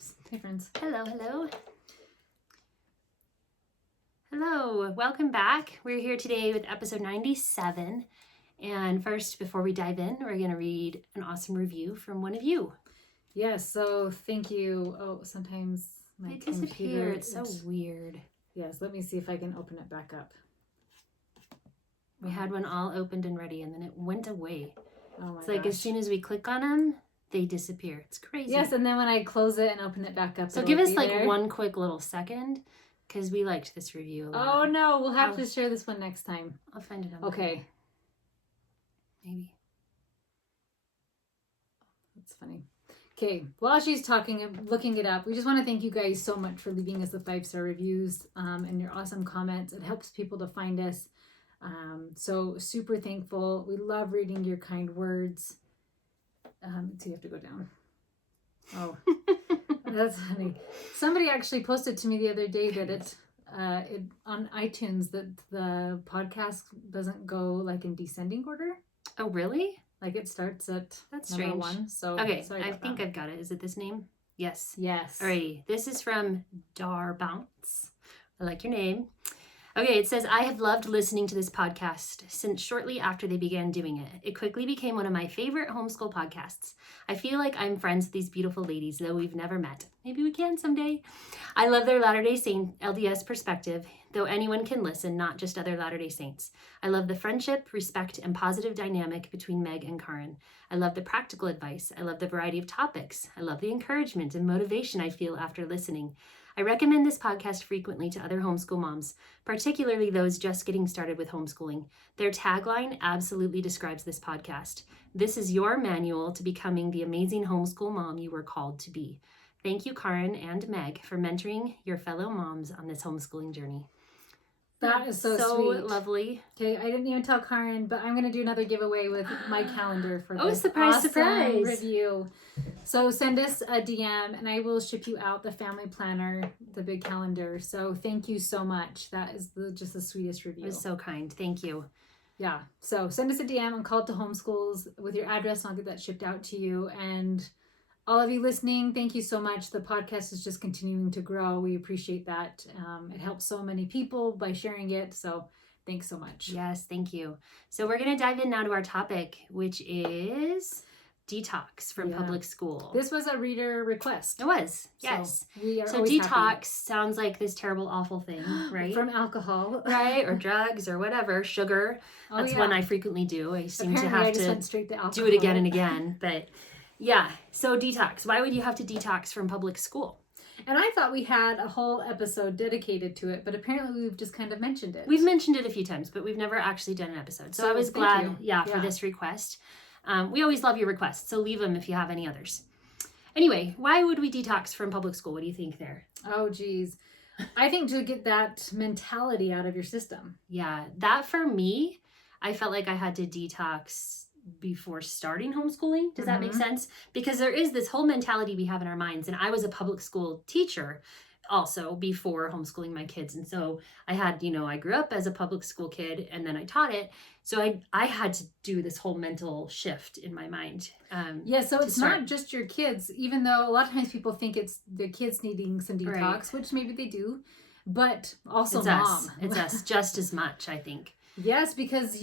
Oops. Hey, friends. Hello, hello. Hello, welcome back. We're here today with episode 97. And first, before we dive in, we're going to read an awesome review from one of you. Yes, so thank you. Oh, sometimes my It computer... disappeared. It's so weird. Yes, let me see if I can open it back up. We had one all opened and ready, and then it went away. Oh my It's like gosh. as soon as we click on them, they disappear. It's crazy. Yes, and then when I close it and open it back up, so give us like one quick little second, because we liked this review a lot. Oh no, we'll have to share this one next time. I'll find it on Okay. Maybe. That's funny. Okay, while she's talking and looking it up, we just want to thank you guys so much for leaving us the 5-star reviews and your awesome comments. It helps people to find us. So super thankful. We love reading your kind words. So you have to go down. Oh, that's funny. Somebody actually posted to me the other day that it on iTunes that the podcast doesn't go like in descending order. Oh, really? Like it starts at That's number strange. 1. So okay, I think I've got it. Is it this name? Yes. Yes. Alrighty. This is from Dar Bounce. I like your name. Okay, it says, I have loved listening to this podcast since shortly after they began doing it. It quickly became one of my favorite homeschool podcasts. I feel like I'm friends with these beautiful ladies, though we've never met. Maybe we can someday. I love their Latter-day Saint LDS perspective, though anyone can listen, not just other Latter-day Saints. I love the friendship, respect, and positive dynamic between Meg and Karen. I love the practical advice. I love the variety of topics. I love the encouragement and motivation I feel after listening. I recommend this podcast frequently to other homeschool moms, particularly those just getting started with homeschooling. Their tagline absolutely describes this podcast. This is your manual to becoming the amazing homeschool mom you were called to be. Thank you, Karen and Meg, for mentoring your fellow moms on this homeschooling journey. That is so sweet. Lovely. Okay, I didn't even tell Karen, but I'm going to do another giveaway with my calendar for this surprise review. So send us a DM and I will ship you out the family planner, the big calendar. So thank you so much. That is just the sweetest review. It was so kind. Thank you. Yeah. So send us a DM and call it to Homeschools with your address and I'll get that shipped out to you. And all of you listening, thank you so much. The podcast is just continuing to grow. We appreciate that. It helps so many people by sharing it. So thanks so much. Yes, thank you. So we're going to dive in now to our topic, which is detox from public school. This was a reader request. It was, yes. So detox happy. Sounds like this terrible, awful thing, right? From alcohol. Right, or drugs or whatever, sugar. That's one I frequently do. I seem Apparently, to have I just went straight to alcohol. do it again and again, but... Yeah, so detox. Why would you have to detox from public school? And I thought we had a whole episode dedicated to it, but apparently we've just kind of mentioned it. We've mentioned it a few times, but we've never actually done an episode. So I was glad, for this request. We always love your requests, so leave them if you have any others. Anyway, why would we detox from public school? What do you think there? Oh, geez. I think to get that mentality out of your system. Yeah, that for me, I felt like I had to detox before starting homeschooling. Does that make sense? Because there is this whole mentality we have in our minds. And I was a public school teacher also before homeschooling my kids. And so I had, I grew up as a public school kid and then I taught it. So I had to do this whole mental shift in my mind. So it's not just your kids, even though a lot of times people think it's the kids needing some detox, which maybe they do, but also it's mom. It's us just as much, I think. Yes, because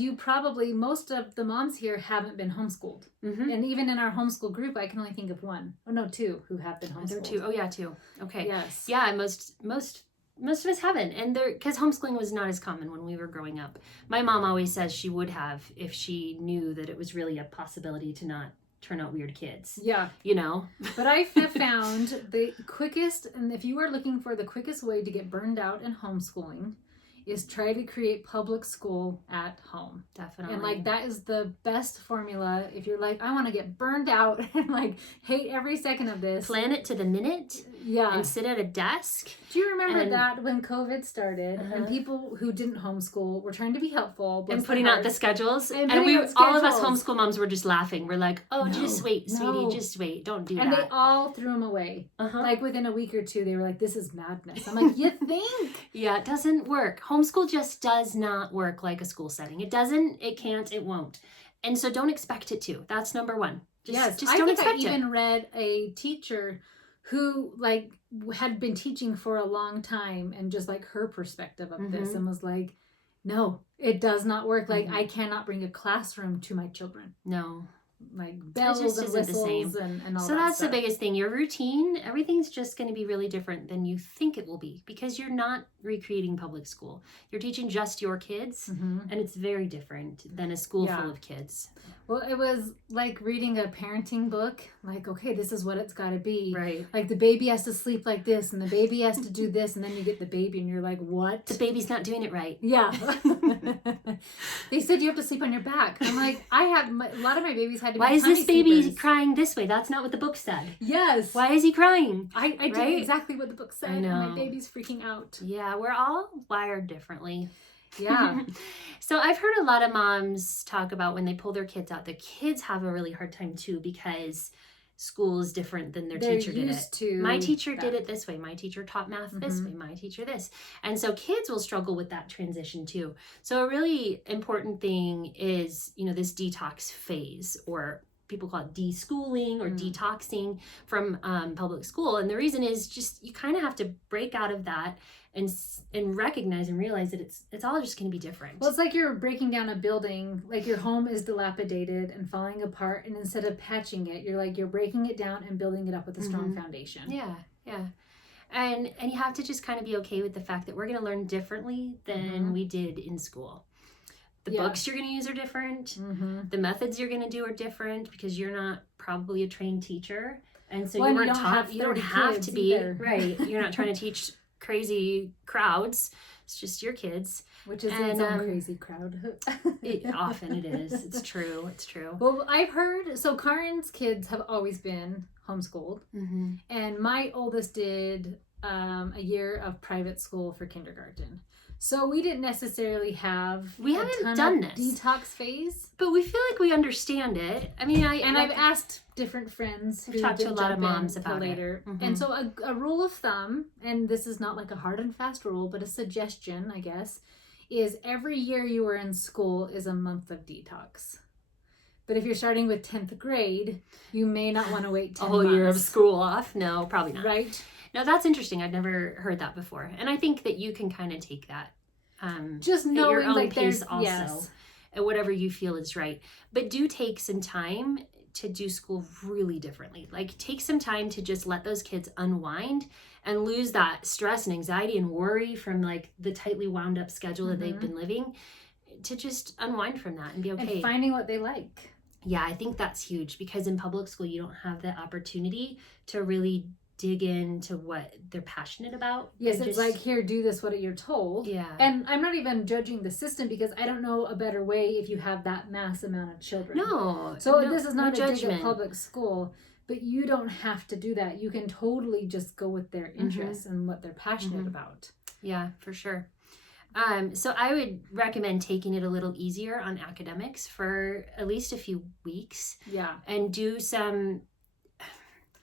most of the moms here haven't been homeschooled. Mm-hmm. And even in our homeschool group, I can only think of 2 who have been homeschooled. There are 2. Oh, yeah, 2. Okay. Yes. Yeah, most of us haven't. And because homeschooling was not as common when we were growing up. My mom always says she would have if she knew that it was really a possibility to not turn out weird kids. Yeah. But I have found the quickest, and if you are looking for the quickest way to get burned out in homeschooling, is try to create public school at home. Definitely. And that is the best formula. If you're like, I want to get burned out and hate every second of this. Plan it to the minute. Yeah. And sit at a desk. Do you remember that when COVID started and people who didn't homeschool were trying to be helpul and putting out the schedules? And all of us homeschool moms were just laughing. We're like, just wait, sweetie, just wait. Don't do that. And they all threw them away. Within a week or 2, they were like, this is madness. I'm like, you think? Yeah, it doesn't work. Homeschool just does not work like a school setting. It doesn't, it can't, it won't. And so don't expect it to. That's number 1. Just don't expect it. I even read a teacher who like had been teaching for a long time and just like her perspective of this and was like, no, it does not work. Like I cannot bring a classroom to my children. No. Like bells and whistles and all that. So that's stuff. the biggest thing. Your routine, everything's just going to be really different than you think it will be because you're not recreating public school. You're teaching just your kids, and it's very different than a school full of kids. Well, it was like reading a parenting book. Like, okay, this is what it's got to be. Right. Like the baby has to sleep like this, and the baby has to do this, and then you get the baby, and you're like, what? The baby's not doing it right. Yeah. They said you have to sleep on your back. I'm like, a lot of my babies had to. Why be is this baby sleepers. crying this way? That's not what the book said. Yes. Why is he crying? I did exactly what the book said, I know. and my baby's freaking out. Yeah, we're all wired differently. Yeah. So I've heard a lot of moms talk about when they pull their kids out, the kids have a really hard time too because school is different than their teacher did it. My teacher did it this way. My teacher taught math this way. My teacher this. And so kids will struggle with that transition too. So a really important thing is, this detox phase, or people call it deschooling or detoxing from public school. And the reason is just you kind of have to break out of that and recognize and realize that it's all just going to be different. Well, it's like you're breaking down a building, like your home is dilapidated and falling apart, and instead of patching it, you're breaking it down and building it up with a strong foundation. Yeah. And you have to just kind of be okay with the fact that we're going to learn differently than we did in school. The books you're going to use are different. The methods you're going to do are different because you're not probably a trained teacher. And so you weren't taught, you don't have to be, right. You're not trying to teach crazy crowds. It's just your kids. Which is its own crazy crowd. Often it is. It's true. It's true. Well, I've heard, so Karen's kids have always been homeschooled. And my oldest did a year of private school for kindergarten. So we didn't necessarily have done this detox phase, but we feel like we understand it. I mean, I've asked different friends who talked to a lot of moms about later. it. And so a rule of thumb, and this is not like a hard and fast rule, but a suggestion, I guess, is every year you are in school is a month of detox. But if you're starting with 10th grade, you may not want to wait 10 months. A whole year of school off? No, probably not. Right? No, that's interesting. I've never heard that before. And I think that you can kind of take that just knowing at your own like pace also, at whatever you feel is right. But do take some time to do school really differently. Like take some time to just let those kids unwind and lose that stress and anxiety and worry from like the tightly wound up schedule that they've been living, to just unwind from that and be okay. And finding what they like. Yeah, I think that's huge because in public school, you don't have the opportunity to really dig into what they're passionate about. Yes, it's like, here, do this, what you're told. Yeah. And I'm not even judging the system because I don't know a better way if you have that mass amount of children. No. So this is not a dig at public school, but you don't have to do that. You can totally just go with their interests and what they're passionate about. Yeah, for sure. So I would recommend taking it a little easier on academics for at least a few weeks. Yeah. And do some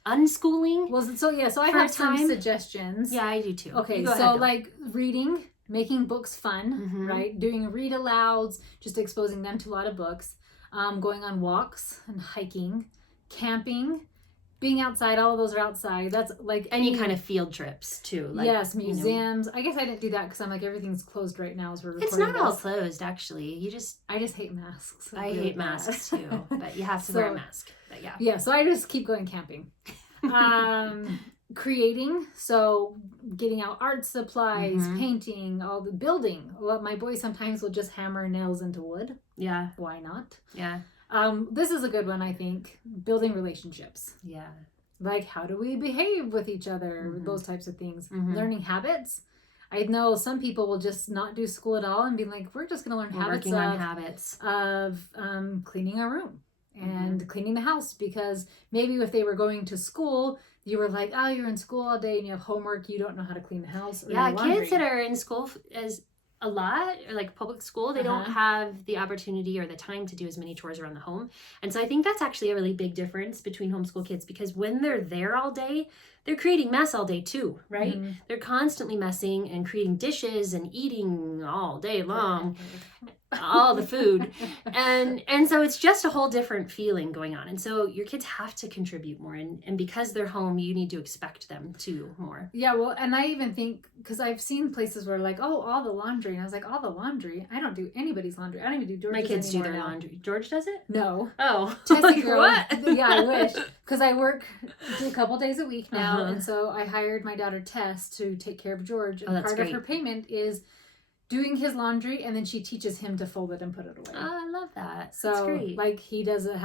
unschooling. Well, so I have some suggestions. Yeah, I do too. Okay, so like reading, making books fun, right? Doing read alouds, just exposing them to a lot of books. Going on walks and hiking, camping, being outside. All of those are outside. That's like any kind of field trips too. Like, yes, museums. I guess I didn't do that because I'm like everything's closed right now as we're recording. It's not all closed actually. I just hate masks. I hate masks too, but you have to wear a mask. But yeah, so I just keep going camping. Creating, so getting out art supplies, painting, all the building. Well, my boys sometimes will just hammer nails into wood. Yeah. Why not? Yeah. This is a good one, I think. Building relationships. Yeah. Like, how do we behave with each other? Those types of things. Learning habits. I know some people will just not do school at all and be like, we're just going to learn habits of cleaning our room and cleaning the house, because maybe if they were going to school, you were like, oh, you're in school all day and you have homework, you don't know how to clean the house. Or yeah, kids that are in school as a lot, or like public school, they don't have the opportunity or the time to do as many chores around the home. And so I think that's actually a really big difference between homeschool kids, because when they're there all day, they're creating mess all day too, right? They're constantly messing and creating dishes and eating all day long. all the food. And so it's just a whole different feeling going on. And so your kids have to contribute more. And because they're home, you need to expect them to more. Yeah, well, and I even think, because I've seen places where like, oh, all the laundry. And I was like, all the laundry? I don't do anybody's laundry. I don't even do George's My kids do their now. laundry. George does it? No. Oh. Like, what? Yeah, I wish. Because I work a couple days a week now. And so I hired my daughter Tess to take care of George. And part of her payment is doing his laundry, and then she teaches him to fold it and put it away. Oh, I love that. So, that's great. like, he has a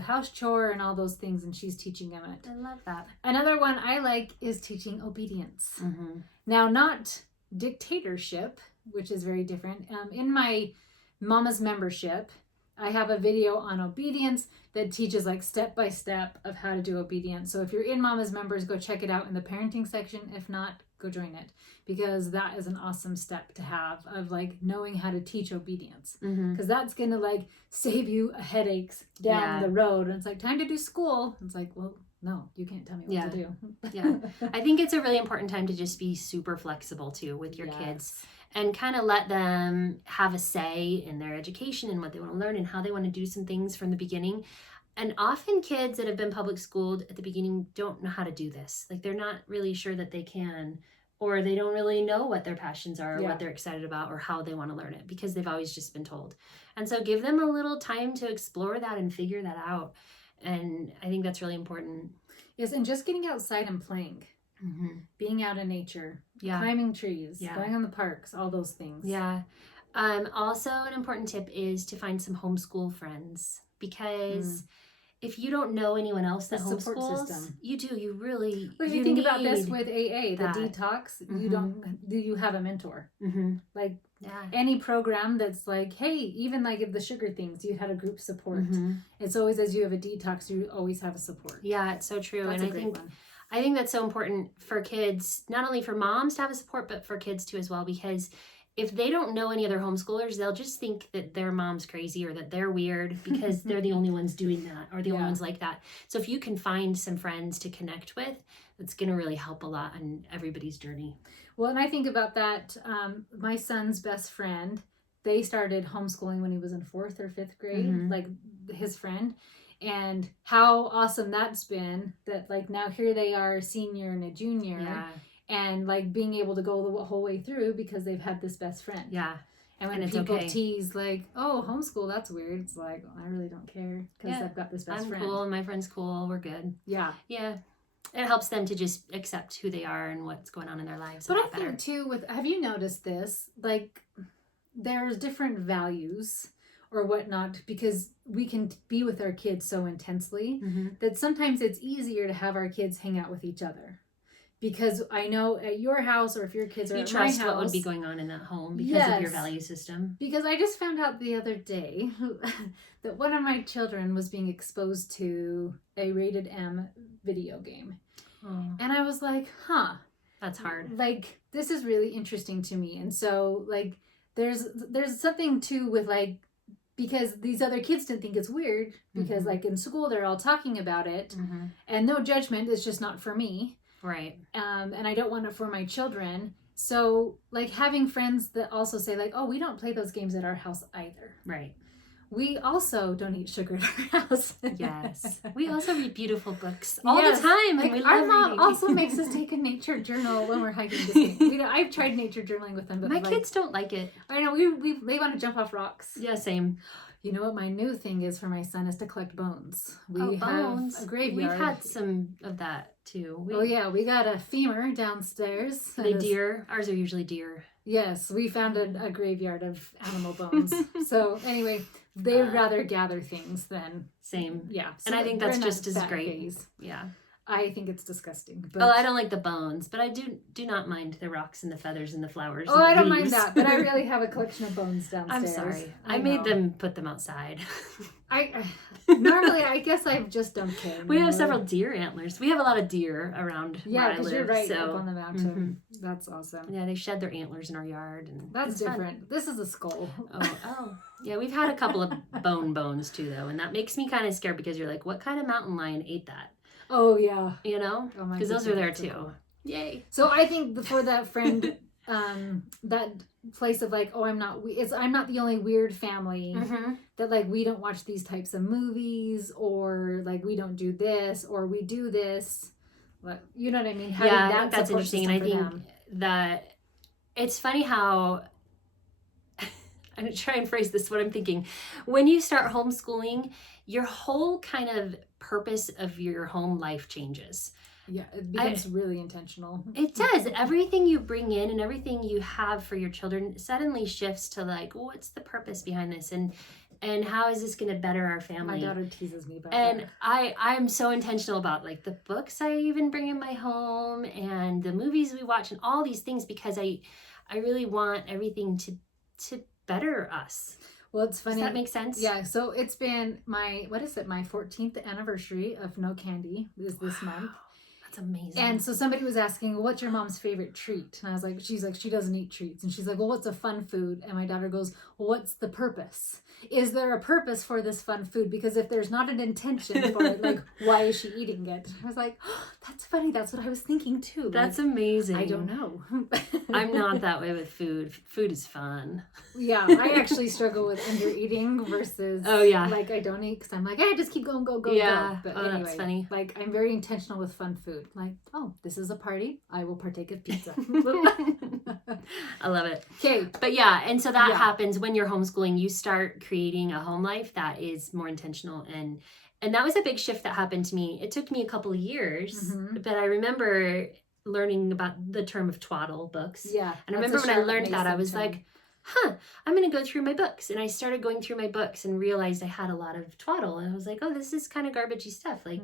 house chore and all those things, and she's teaching him it. I love that. Another one I like is teaching obedience. Mm-hmm. Now, not dictatorship, which is very different. In my Mama's membership, I have a video on obedience that teaches like step by step of how to do obedience. So if you're in Mama's members, go check it out in the parenting section. If not, go join it, because that is an awesome step to have, of like knowing how to teach obedience, because that's gonna like save you headaches down the road. And it's like, time to do school. It's like, well, no, you can't tell me what to do. Yeah. I think it's a really important time to just be super flexible too with your kids, and kind of let them have a say in their education and what they want to learn and how they want to do some things from the beginning. And often kids that have been public schooled at the beginning don't know how to do this. Like, they're not really sure that they can, or they don't really know what their passions are, or what they're excited about, or how they want to learn it, because they've always just been told. And so give them a little time to explore that and figure that out. And I think that's really important. Yes, and just getting outside and playing. Being out in nature, climbing trees, going on the parks, all those things. Yeah. Also, an important tip is to find some homeschool friends, because if you don't know anyone else that homeschools, you really. Well, if you think about this with AA, the Detox, you have a mentor. Like any program that's like, hey, even like if the sugar things, you had a group support. It's always, as you have a detox, you always have a support. Yeah, it's so true. That's and a great one. I think that's so important for kids, not only for moms to have a support, but for kids too as well, because if they don't know any other homeschoolers, they'll just think that their mom's crazy or that they're weird because they're the only ones doing that, or the only ones like that. So if you can find some friends to connect with, that's going to really help a lot on everybody's journey. Well, and I think about that. My son's best friend, they started homeschooling when he was in 4th or 5th grade, like his friend. And how awesome that's been, that like now here they are, a senior and a junior. And like being able to go the whole way through because they've had this best friend. And when people tease like, oh, homeschool, that's weird. It's like, I really don't care because I've got this best friend. I'm cool and my friend's cool. We're good. Yeah. It helps them to just accept who they are and what's going on in their lives. But I think too, have you noticed this? Like, there's different values or whatnot, because we can be with our kids so intensely that sometimes it's easier to have our kids hang out with each other. Because I know at your house, or if your kids are at my house, what would be going on in that home because of your value system. Because I just found out the other day that one of my children was being exposed to a rated M video game. And I was like, that's hard. Like, this is really interesting to me. And so like there's something too with like, because these other kids didn't think it's weird, because like in school they're all talking about it, and no judgment, it's just not for me. Right. And I don't want it for my children. So like having friends that also say like, oh, we don't play those games at our house either. Right. We also don't eat sugar at our house. Yes. We also read beautiful books all the time. Like, and we our love mom reading. also makes us take a nature journal when we're hiking. I've tried nature journaling with them, but my kids don't like it. I know they want to jump off rocks. Yeah, same. You know what my new thing is for my son is to collect bones. We bones. have a graveyard. We've had some of that too. We got a femur downstairs. Deer. Ours are usually deer. Yes, we found a graveyard of animal bones. So anyway, they'd rather gather things than... Same. Yeah. So and I think that's just as great. Phase. Yeah. I think it's disgusting. But... I don't like the bones, but I do not mind the rocks and the feaers and the flowers. Oh, I don't mind that, but I really have a collection of bones downstairs. I'm sorry. I made them put them outside. Normally, I guess I just don't care. We have several deer antlers. We have a lot of deer around where I live. Yeah, because you're right up on the mountain. That's awesome. Yeah, they shed their antlers in our yard. And that's different. Fun. This is a skull. Oh. Yeah, we've had a couple of bones too, though, and that makes me kind of scared because you're like, what kind of mountain lion ate that? Oh, yeah. You know? Because those are there too. Yay. So I think for that friend that place of like, oh, I'm not the only weird family that like we don't watch these types of movies, or like we don't do this, or we do this. But you know what I mean? Having I that think that's support interesting, and I system for think them. that it's funny how I'm gonna try and phrase this what I'm thinking. When you start homeschooling, your whole kind of purpose of your home life changes. Yeah, it becomes really intentional. It does. Everything you bring in and everything you have for your children suddenly shifts to like, what's the purpose behind this, and how is this going to better our family? My daughter teases me about and that. I'm so intentional about like the books I even bring in my home and the movies we watch and all these things, because I really want everything to better us. Well, it's funny. Does that make sense? Yeah. So it's been my 14th anniversary of no candy is this month. That's amazing. And so somebody was asking, well, what's your mom's favorite treat? And I was like, she's like, she doesn't eat treats. And she's like, well, what's a fun food? And my daughter goes, well, what's the purpose? Is there a purpose for this fun food? Because if there's not an intention for it, like, why is she eating it? I was like, oh, that's funny. That's what I was thinking too. That's like, amazing. I don't know. I'm not that way with food. Food is fun. Yeah, I actually struggle with under eating versus like I don't eat because I'm like, I just keep going, go. But anyway, that's funny. Like I'm very intentional with fun food. Like, oh, this is a party. I will partake of pizza. I love it. Okay. But yeah, and so that happens when you're homeschooling. You start creating a home life that is more intentional, and that was a big shift that happened to me. It took me a couple of years, but I remember learning about the term of twaddle books. Yeah. And I remember when I learned that, I was like, I'm going to go through my books. And I started going through my books and realized I had a lot of twaddle. And I was like, oh, this is kind of garbagey stuff, like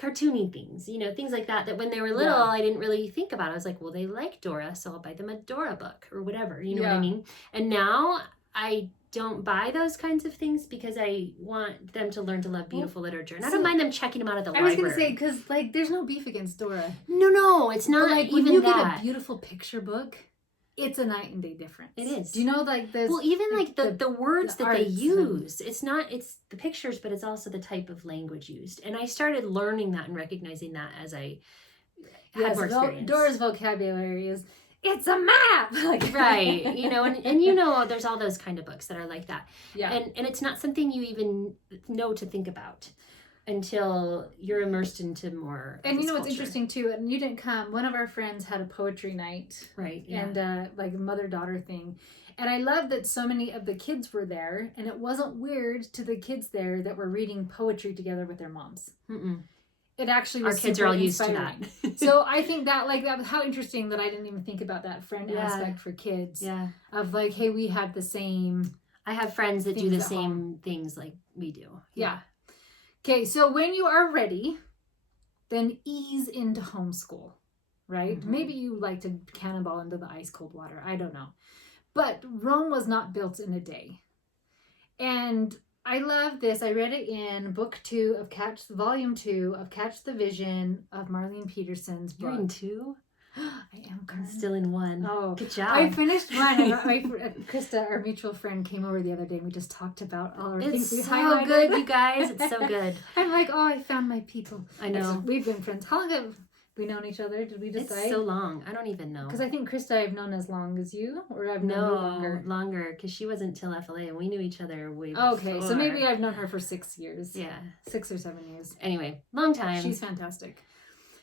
cartoony things, things like that when they were little, I didn't really think about. I was like, well, they like Dora, so I'll buy them a Dora book or whatever, you know what I mean? And now I don't buy those kinds of things because I want them to learn to love beautiful literature. And I don't mind them checking them out of the library. I was going to say, because like there's no beef against Dora. No, it's not. But, like even when you that. get a beautiful picture book, it's a night and day difference. It is. Do you know like this? Well, even like the words that they use, it's the pictures, but it's also the type of language used. And I started learning that and recognizing that as I had more experience. Dora's vocabulary is, it's a map. Like, right. And there's all those kind of books that are like that. Yeah. And it's not something you even know to think about until you're immersed into more. And what's interesting too, and you didn't come, one of our friends had a poetry night. Right. Yeah. And like a mother-daughter thing. And I love that so many of the kids were there, and it wasn't weird to the kids there that were reading poetry together with their moms. It actually was our kids are all used to that. So I think that how interesting that I didn't even think about that friend aspect for kids. Yeah. Of like, hey, we have the same. I have friends that do the same things like we do. Yeah. Okay, so when you are ready, then ease into homeschool, right? Maybe you like to cannonball into the ice cold water. I don't know. But Rome was not built in a day. And I love this. I read it in volume 2 of Catch the Vision of Marlene Peterson's book. You're in 2? I am currently still in 1. Oh, good job. I finished 1. And Krista, our mutual friend, came over the other day and we just talked about all our things we highlighted. It's so good, you guys. It's so good. I'm like, oh, I found my people. I know. We've been friends. How long have we known each other? Did we decide? It's so long. I don't even know. Because I think Krista I've known as long as you, or I've known you longer. Because she wasn't till FLA, and we knew each other way before. Okay, so maybe I've known her for 6 years. Yeah, 6 or 7 years. Anyway, long time. She's fantastic.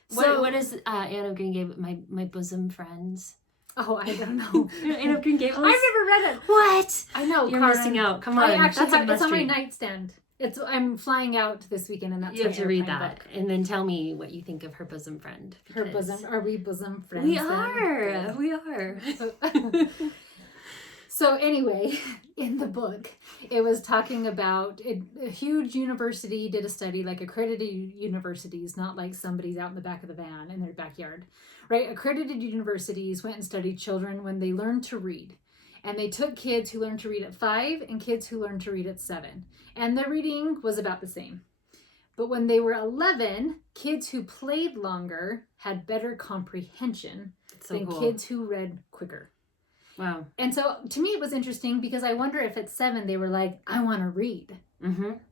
What is Anne of Green Gables? My bosom friends. Oh, I don't know. Anne of Green Gables. I've never read it. What? I know. You're missing out. Come on. I actually it's on my nightstand. I'm flying out this weekend, and that's you have to read that, book. And then tell me what you think of her bosom friend. Her bosom. Are we bosom friends? We are. We are. So anyway, in the book, it was talking about a huge university did a study, like accredited universities, not like somebody's out in the back of the van in their backyard, right? Accredited universities went and studied children when they learned to read. And they took kids who learned to read at 5 and kids who learned to read at 7. And their reading was about the same. But when they were 11, kids who played longer had better comprehension than kids who read quicker. Wow. And so to me, it was interesting because I wonder if at 7, they were like, I want to read.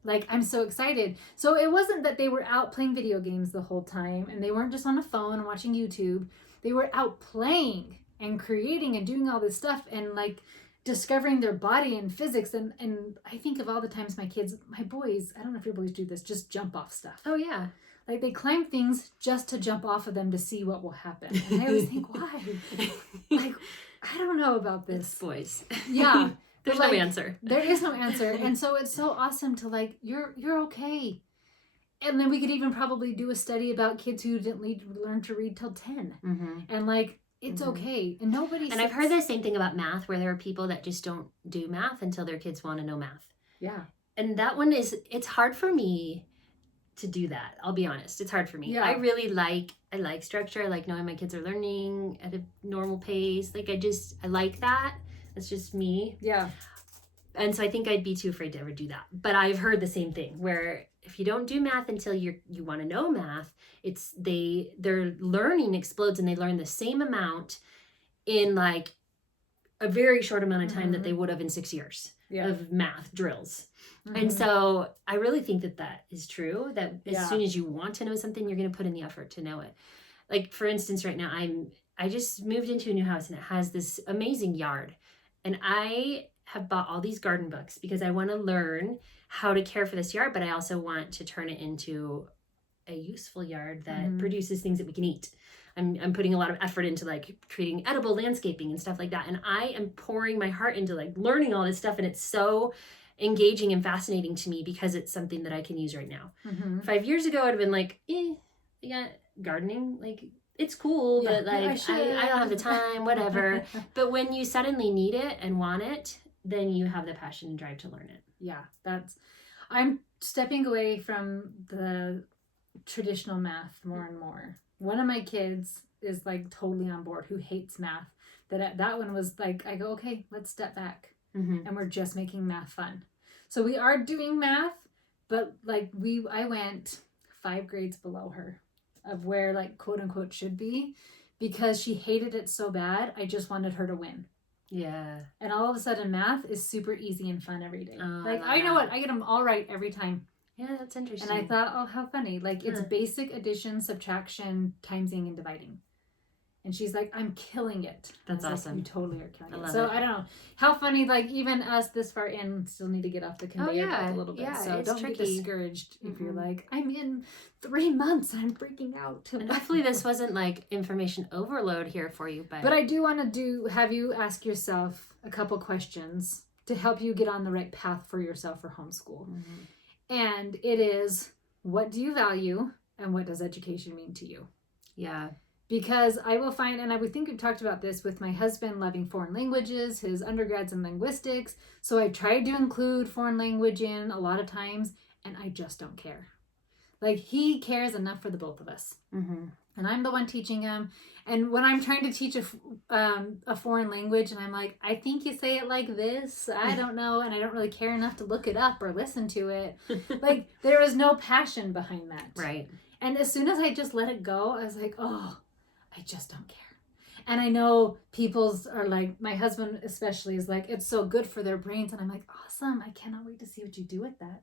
Like, I'm so excited. So it wasn't that they were out playing video games the whole time and they weren't just on a phone and watching YouTube. They were out playing. and creating and doing all this stuff and like discovering their body and physics. And I think of all the times my boys, I don't know if your boys do this, just jump off stuff. Oh, yeah. Like they climb things just to jump off of them to see what will happen. And I always think, why? Like, I don't know about this. It's boys. Yeah. There's no answer. There is no answer. And so it's so awesome to like, you're okay. And then we could even probably do a study about kids who didn't learn to read till 10. Mm-hmm. And like, it's okay. And And I've heard the same thing about math, where there are people that just don't do math until their kids want to know math. Yeah. And that one it's hard for me to do that. I'll be honest. It's hard for me. Yeah. I like structure. I like knowing my kids are learning at a normal pace. Like I like that. It's just me. Yeah. And so I think I'd be too afraid to ever do that. But I've heard the same thing, where if you don't do math until you want to know math, their learning explodes and they learn the same amount in like a very short amount of time that they would have in 6 years of math drills. And so I really think that is true, that as soon as you want to know something, you're going to put in the effort to know it. Like, for instance, right now, I just moved into a new house and it has this amazing yard. And I have bought all these garden books because I want to learn how to care for this yard, but I also want to turn it into a useful yard that produces things that we can eat. I'm putting a lot of effort into like creating edible landscaping and stuff like that. And I am pouring my heart into like learning all this stuff. And it's so engaging and fascinating to me because it's something that I can use right now. 5 years ago, I'd have been like, yeah, gardening, like it's cool, but like I don't have the time, whatever. But when you suddenly need it and want it, then you have the passion and drive to learn it. Yeah, I'm stepping away from the traditional math more and more. One of my kids is like totally on board, who hates math. That one was like, I go, okay, let's step back. And we're just making math fun. So we are doing math, but like I went 5 grades below her of where like quote unquote should be, because she hated it so bad. I just wanted her to win. Yeah. And all of a sudden math is super easy and fun every day. I know that. what, I get them all right every time. Yeah, that's interesting. And I thought, oh, how funny. Like it's basic addition, subtraction, timesing, and dividing. And she's like, I'm killing it. That's awesome. Like, you totally are killing it. Love So it. I don't know. How funny, like even us this far in still need to get off the conveyor belt a little bit. Yeah, so it's don't tricky. get discouraged if you're like, I'm in 3 months, I'm freaking out. And hopefully this wasn't like information overload here for you. But I do want to have you ask yourself a couple questions to help you get on the right path for yourself for homeschool. And it is, what do you value and what does education mean to you? Yeah. Because I will find, and I would think we've talked about this with my husband loving foreign languages, his undergrads in linguistics. So I've tried to include foreign language in a lot of times, and I just don't care. Like he cares enough for the both of us. And I'm the one teaching him. And when I'm trying to teach a foreign language and I'm like, I think you say it like this, I don't know. And I don't really care enough to look it up or listen to it. Like there is no passion behind that. Right. And as soon as I just let it go, I was like, oh, I just don't care. And I know people's are like, my husband especially is like, it's so good for their brains. And I'm like, awesome. I cannot wait to see what you do with that.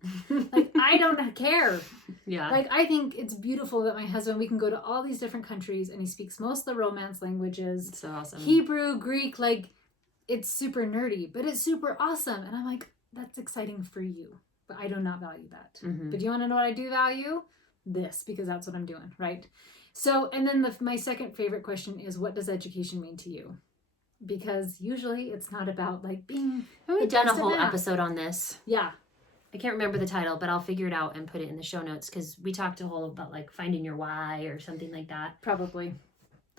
Like, I don't care. Yeah. Like, I think it's beautiful that my husband, we can go to all these different countries and he speaks most of the Romance languages. It's so awesome. Hebrew, Greek, like it's super nerdy, but it's super awesome. And I'm like, that's exciting for you, but I do not value that. But do you want to know what I do value? This, because that's what I'm doing, right? So, and then my second favorite question is, what does education mean to you? Because usually it's not about like being... We've done a whole episode on this. Yeah. I can't remember the title, but I'll figure it out and put it in the show notes because we talked a whole about like finding your why or something like that. Probably.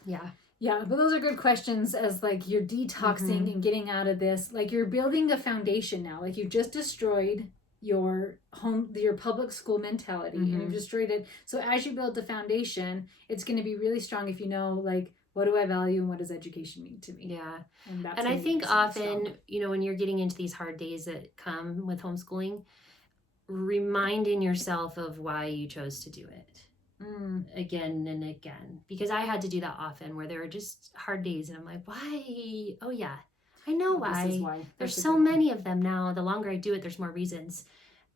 Yeah. Yeah, but those are good questions as like you're detoxing and getting out of this. Like you're building a foundation now. Like you just destroyed your public school mentality and you've destroyed it. So as you build the foundation, it's going to be really strong if you know like, what do I value and what does education mean to me? Yeah. And I think often, you know, when you're getting into these hard days that come with homeschooling, reminding yourself of why you chose to do it again and again, because I had to do that often where there were just hard days and I'm like, why? Oh yeah, I know why. This is why. There's so many of them now. The longer I do it, there's more reasons.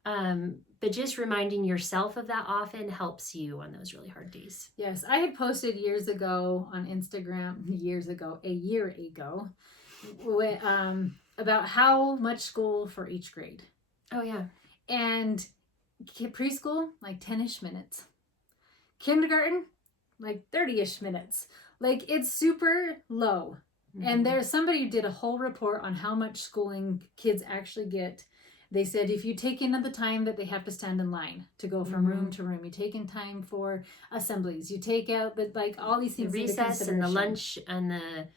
But But just reminding yourself of that often helps you on those really hard days. Yes, I had posted years ago on Instagram, a year ago, about how much school for each grade. Oh, yeah. And preschool, like 10-ish minutes. Kindergarten, like 30-ish minutes. Like, it's super low. Mm-hmm. And there's somebody who did a whole report on how much schooling kids actually get. They said if you take into the time that they have to stand in line to go from room to room, you take in time for assemblies, you take out like all these things. The recess and the lunch and the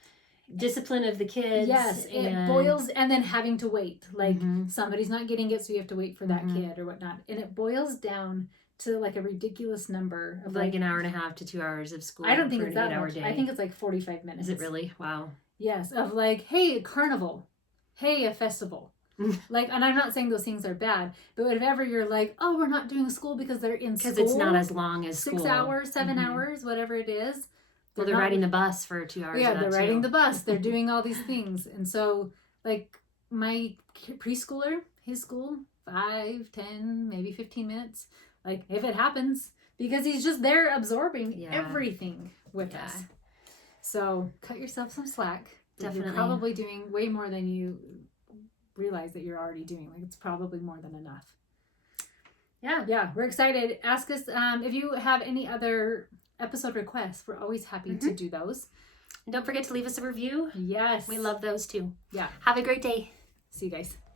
discipline of the kids. Yes, it boils, and then having to wait. Like somebody's not getting it, so you have to wait for that kid or whatnot. And it boils down to like a ridiculous number of like an hour and a half to 2 hours of school. I don't think for it's an that 8-hour much. day. I think it's like 45 minutes. Is it really? Wow. Yes, of like, hey, a carnival, hey, a festival. Like, and I'm not saying those things are bad, but if ever you're like, oh, we're not doing school because they're in school. Because it's not as long as 6 school. hours, 7 hours, whatever it is. Well, they're riding the bus for 2 hours. Yeah, they're riding the bus. They're doing all these things. And so, like, my preschooler, his school, 5, 10, maybe 15 minutes. Like, if it happens, because he's just there absorbing everything with us. So, cut yourself some slack. Definitely. You're probably doing way more than you realize that you're already doing. Like, it's probably more than enough. Yeah, we're excited. Ask us if you have any other episode requests. We're always happy to do those. And don't forget to leave us a review. Yes. We love those too. Yeah. Have a great day. See you guys.